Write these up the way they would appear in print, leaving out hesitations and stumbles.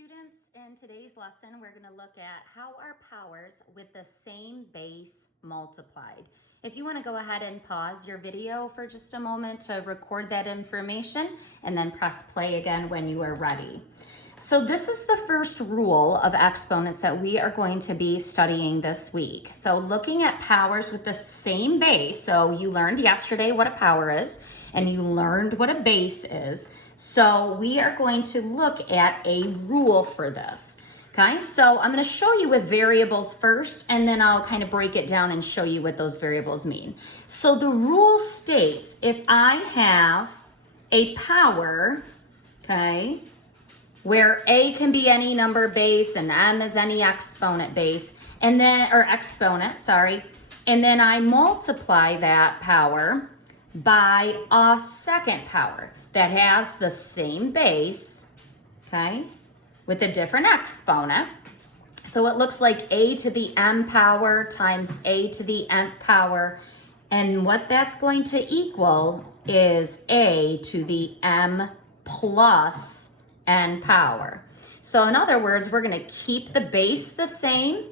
students, in today's lesson we're going to look at how are powers with the same base multiplied. If you want to go ahead and pause your video for just a moment to record that information and then press play again when you are ready. So this is the first rule of exponents that we are going to be studying this week. So looking at powers with the same base, so you learned yesterday what a power is and you learned what a base is. So we are going to look at a rule for this. Okay, so I'm going to show you with variables first, and then I'll kind of break it down and show you what those variables mean. So the rule states if I have a power, okay, where a can be any number base and m is any exponent base, and then, or exponent, sorry, and then I multiply that power by a second power that has the same base, okay, with a different exponent. So it looks like a to the m power times a to the nth power, and what that's going to equal is a to the m plus n power. So in other words, we're going to keep the base the same,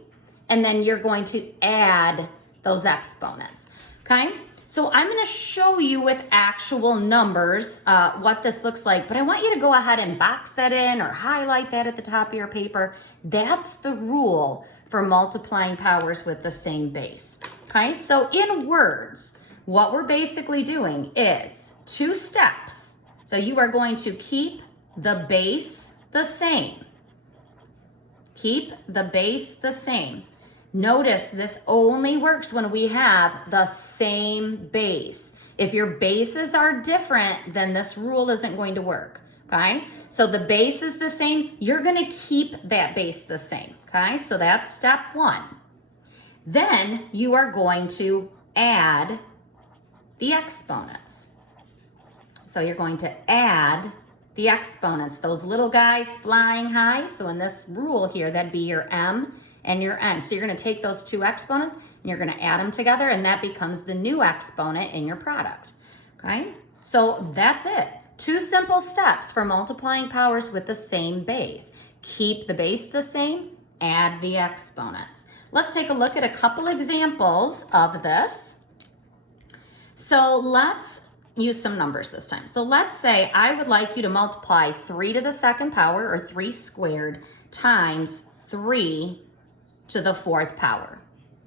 and then you're going to add those exponents, okay? So I'm going to show you with actual numbers what this looks like, but I want you to go ahead and box that in or highlight that at the top of your paper. That's the rule for multiplying powers with the same base. Okay, so in words, what we're basically doing is two steps. So you are going to keep the base the same. Keep the base the same. Notice this only works when we have the same base. If your bases are different, then this rule isn't going to work, okay? So the base is the same, you're gonna keep that base the same, okay? So that's step one. Then you are going to add the exponents. So you're going to add the exponents, those little guys flying high. So in this rule here, that'd be your m and your n. So you're going to take those two exponents and you're going to add them together, and that becomes the new exponent in your product. Okay, so that's it. Two simple steps for multiplying powers with the same base. Keep the base the same, add the exponents. Let's take a look at a couple examples of this. So let's use some numbers this time. So let's say I would like you to multiply 3 to the second power, or 3 squared, times 3 to the 4th power,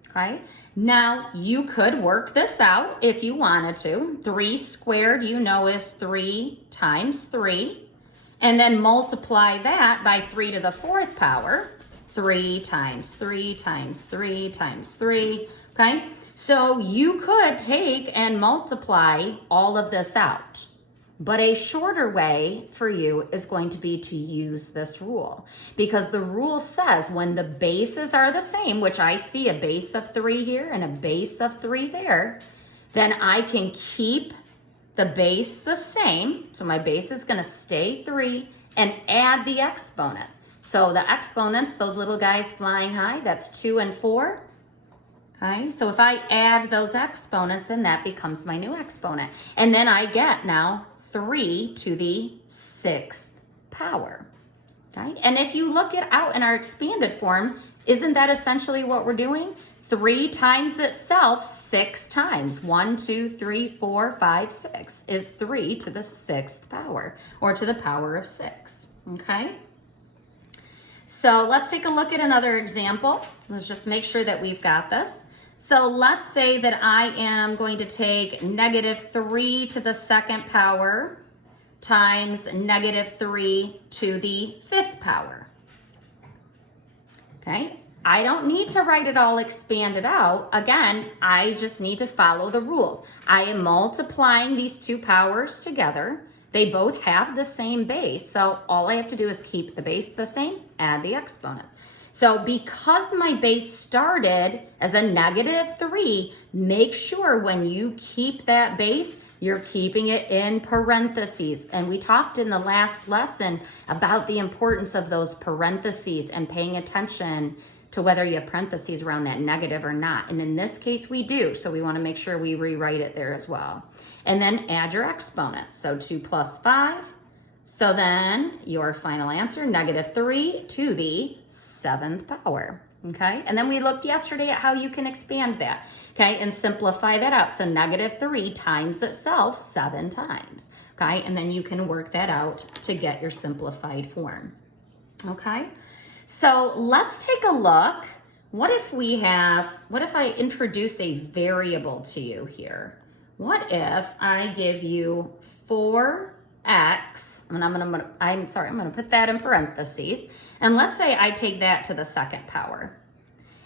okay? Now, you could work this out if you wanted to. 3 squared, you know, is 3 times 3, and then multiply that by 3 to the 4th power, 3 times 3 times 3 times 3, okay? So you could take and multiply all of this out. But a shorter way for you is going to be to use this rule, because the rule says when the bases are the same, which I see a base of 3 here and a base of 3 there, then I can keep the base the same. So my base is going to stay 3 and add the exponents. So the exponents, those little guys flying high, that's 2 and 4. Okay, so if I add those exponents, then that becomes my new exponent. And then I get now 3 to the 6th power, okay? And if you look it out in our expanded form, isn't that essentially what we're doing? 3 times itself 6 times. 1, 2, 3, 4, 5, 6 is 3 to the 6th power, or to the power of 6, okay? So let's take a look at another example. Let's just make sure that we've got this. So let's say that I am going to take negative 3 to the 2nd power times negative 3 to the 5th power. Okay, I don't need to write it all expanded out. Again, I just need to follow the rules. I am multiplying these two powers together. They both have the same base, so all I have to do is keep the base the same, add the exponents. So because my base started as a negative 3, make sure when you keep that base, you're keeping it in parentheses. And we talked in the last lesson about the importance of those parentheses and paying attention to whether you have parentheses around that negative or not. And in this case, we do. So we want to make sure we rewrite it there as well. And then add your exponents. So 2 plus 5 So then your final answer, -3 to the 7th power. Okay, and then we looked yesterday at how you can expand that, okay, and simplify that out. So -3 times itself 7 times, okay, and then you can work that out to get your simplified form, okay? So let's take a look. What if I introduce a variable to you here? What if I give you 4x, and I'm gonna put that in parentheses, and let's say I take that to the 2nd power.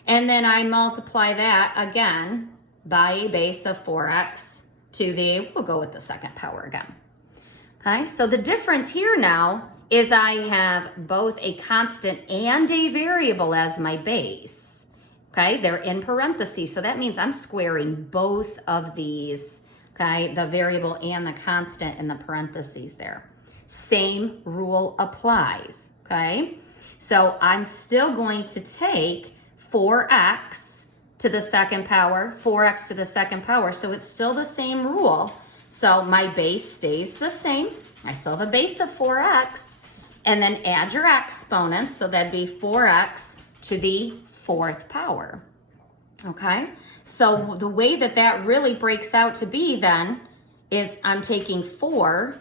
And then I multiply that again by a base of 4x to we'll go with the 2nd power again. Okay, so the difference here now is I have both a constant and a variable as my base. Okay, they're in parentheses, so that means I'm squaring both of these, okay, the variable and the constant in the parentheses there. Same rule applies, okay? So I'm still going to take 4x to the 2nd power, 4x to the 2nd power, so it's still the same rule. So my base stays the same. I still have a base of 4x, and then add your exponents, so that'd be 4x to the 4th power, okay? So the way that really breaks out to be then is I'm taking 4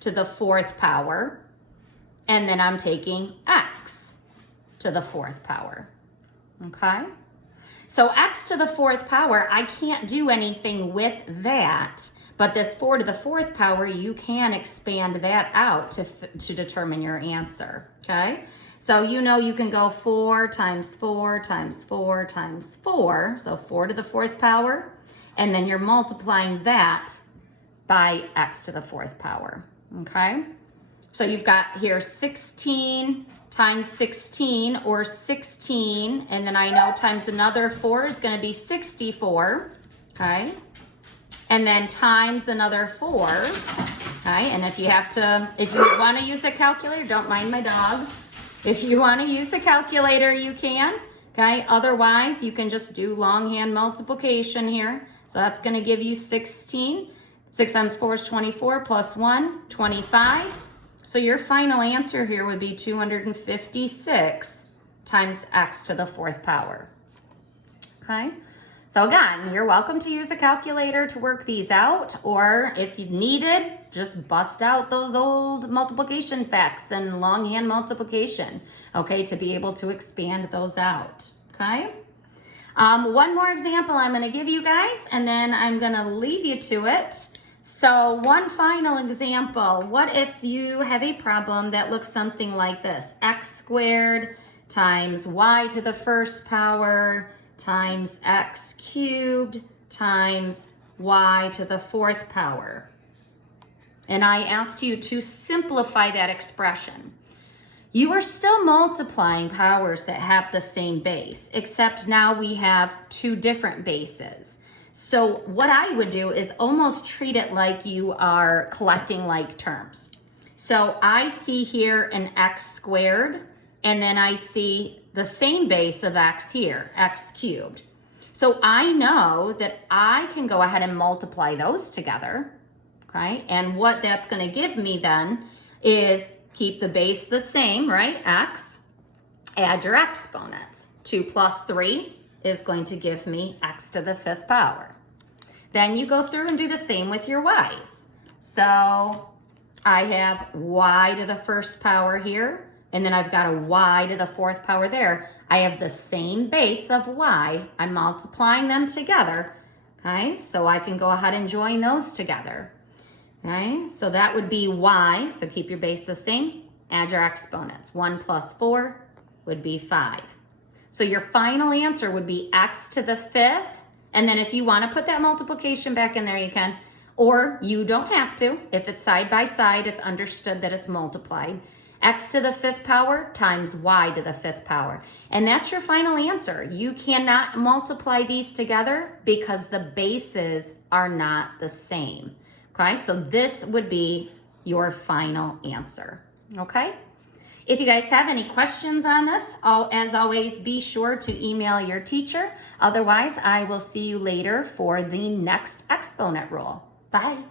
to the 4th power, and then I'm taking x to the 4th power, okay? So x to the 4th power, I can't do anything with that, but this 4 to the 4th power, you can expand that out to determine your answer, okay? So you know you can go 4 times 4 times 4 times 4, so 4 to the 4th power, and then you're multiplying that by x to the 4th power, okay? So you've got here 16 times 16, or 16, and then I know times another 4 is going to be 64, okay? And then times another 4, okay? And if you want to use a calculator, don't mind my dogs. If you want to use a calculator, you can, okay? Otherwise, you can just do longhand multiplication here. So that's going to give you 16. 6 times 4 is 24, plus 1, 25. So your final answer here would be 256 times x to the 4th power, okay? So again, you're welcome to use a calculator to work these out, or if you needed, just bust out those old multiplication facts and longhand multiplication, okay, to be able to expand those out, okay? One more example I'm going to give you guys, and then I'm going to leave you to it. So one final example, what if you have a problem that looks something like this? X squared times y to the 1st power times x cubed times y to the 4th power. And I asked you to simplify that expression. You are still multiplying powers that have the same base, except now we have 2 different bases. So what I would do is almost treat it like you are collecting like terms. So I see here an x squared, and then I see the same base of x here, x cubed. So I know that I can go ahead and multiply those together, okay? And what that's going to give me then is keep the base the same, right? X, add your exponents. 2 plus 3 is going to give me x to the 5th power. Then you go through and do the same with your y's. So I have y to the 1st power here, and then I've got a y to the 4th power there. I have the same base of y. I'm multiplying them together, okay? So I can go ahead and join those together, okay? So that would be y, so keep your base the same, add your exponents. 1 plus 4 would be 5. So your final answer would be x to the 5th, and then if you want to put that multiplication back in there, you can, or you don't have to. If it's side by side, it's understood that it's multiplied. X to the 5th power times y to the 5th power. And that's your final answer. You cannot multiply these together because the bases are not the same. Okay, so this would be your final answer. Okay? If you guys have any questions on this, as always, be sure to email your teacher. Otherwise, I will see you later for the next exponent rule. Bye.